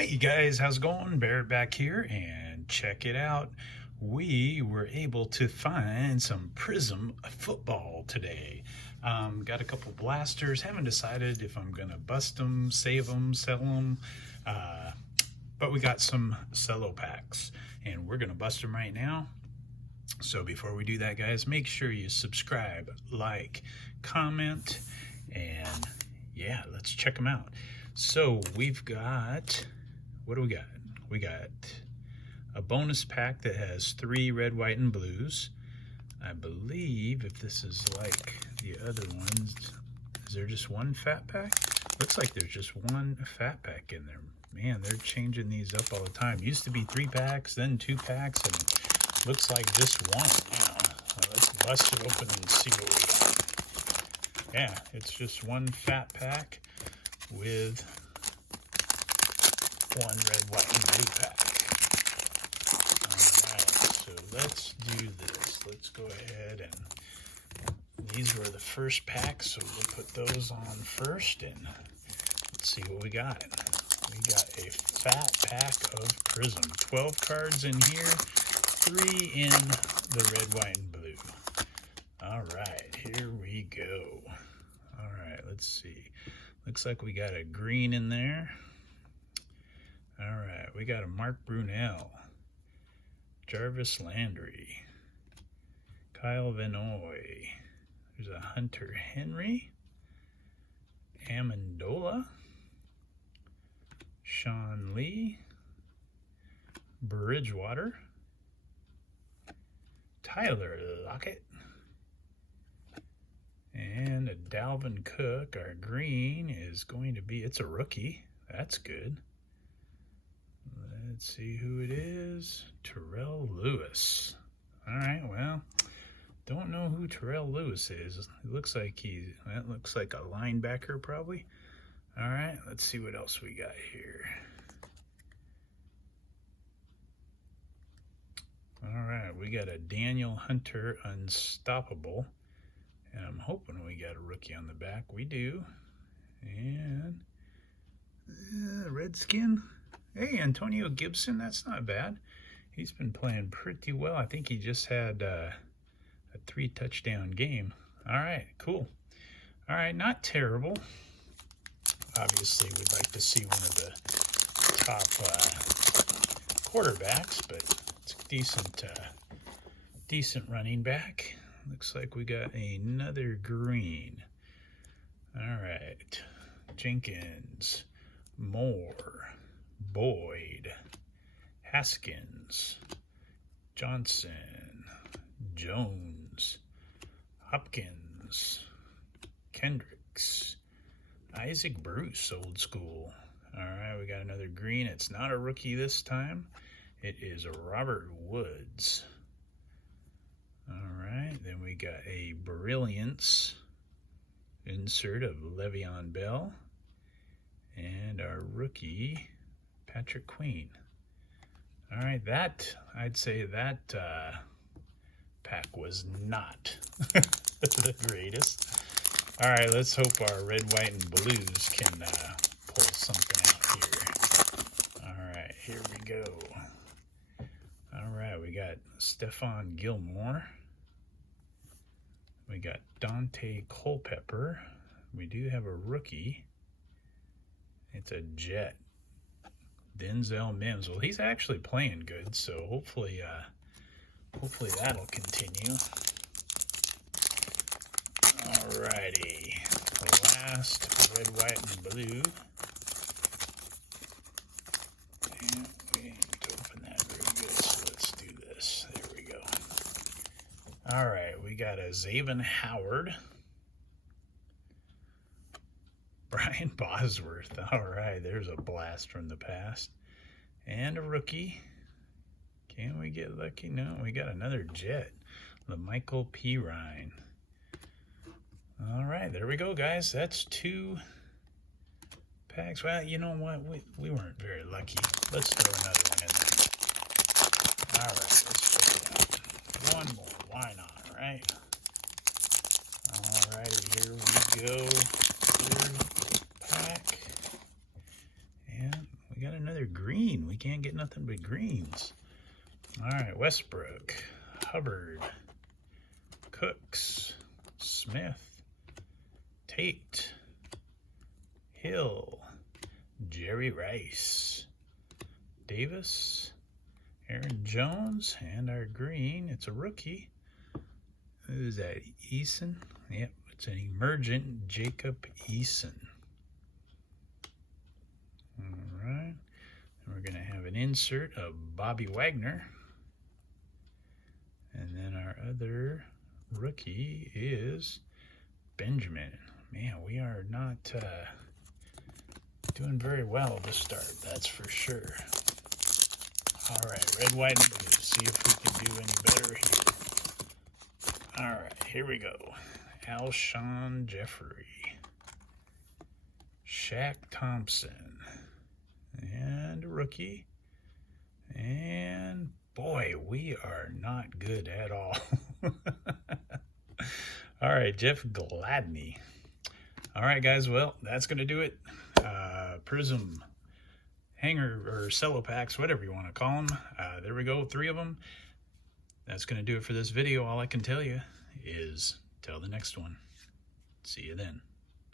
Hey guys, how's it going? Barrett back here, and check it out. We were able to find some Prizm football today. Got a couple blasters. Haven't decided if I'm gonna bust them, save them, sell them. But we got some cello packs, and we're gonna bust them right now. So before we do that, guys, make sure you subscribe, like, comment, and yeah, let's check them out. So we've got, what do we got? We got a bonus pack that has 3 red, white, and blues. I believe if this is like the other ones, is there just one fat pack? Looks like there's just one fat pack in there. Man, they're changing these up all the time. Used to be 3 packs, then 2 packs, and looks like just one now. Let's bust it open and see what we got. Yeah, it's just one fat pack with one red, white, and blue pack. Alright, so let's do this. Let's go ahead and these were the first packs, so we'll put those on first and let's see what we got. We got a fat pack of Prizm. 12 cards in here, 3 in the red, white, and blue. Alright, here we go. Alright, let's see. Looks like we got a green in there. Alright, we got a Mark Brunell, Jarvis Landry, Kyle Vanoy. There's a Hunter Henry, Amendola, Sean Lee, Bridgewater, Tyler Lockett, and a Dalvin Cook. Our green is going to be, it's a rookie. That's good. Let's see who it is. Terrell Lewis. All right, well, don't know who Terrell Lewis is. It looks like that looks like a linebacker probably. All right, let's see what else we got here. All right, we got a Daniel Hunter Unstoppable. And I'm hoping we got a rookie on the back. We do. And Redskin. Hey, Antonio Gibson, that's not bad. He's been playing pretty well. I think he just had a 3-touchdown game. All right, cool. All right, not terrible. Obviously, we'd like to see one of the top quarterbacks, but it's a decent running back. Looks like we got another green. All right, Jenkins, Moore, Boyd, Haskins, Johnson, Jones, Hopkins, Kendricks, Isaac Bruce, old school. All right, we got another green. It's not a rookie this time. It is a Robert Woods. All right, then we got a Brilliance insert of Le'Veon Bell and our rookie Patrick Queen. All right, I'd say that pack was not the greatest. All right, let's hope our red, white, and blues can pull something out here. All right, here we go. All right, we got Stephon Gilmore. We got Dante Culpepper. We do have a rookie. It's a Jet. Denzel Mims. Well, he's actually playing good, so hopefully that'll continue. Alrighty. The last red, white, and blue. And we didn't open that very good, so let's do this. There we go. Alright, we got a Xavier Howard. Brian Bosworth. All right, there's a blast from the past. And a rookie. Can we get lucky? No, we got another Jet. LaMichael Pirine. All right, there we go, guys. That's 2 packs. Well, you know what? We weren't very lucky. Let's throw another one in there. All right, let's check it out. One more. Why not, right? All right, here we go. Third pack. And we got got another green. We can't get nothing but greens. All right, Westbrook, Hubbard, Cooks, Smith, Tate, Hill, Jerry Rice, Davis, Aaron Jones, and our green, it's a rookie. Who's that, Eason? Yep, it's an emergent Jacob Eason. All right, and we're gonna have an insert of Bobby Wagner. And then our other rookie is Benjamin. Man, we are not doing very well to start, that's for sure. All right, red, white, and blue. See if we can do any better here. All right, here we go. Alshon Jeffrey, Shaq Thompson, and a rookie. And boy, we are not good at all. All right, Jeff Gladney. All right, guys, well, that's going to do it. Prizm hanger or cello packs, whatever you want to call them. There we go, 3 of them. That's going to do it for this video. All I can tell you is till the next one. See you then.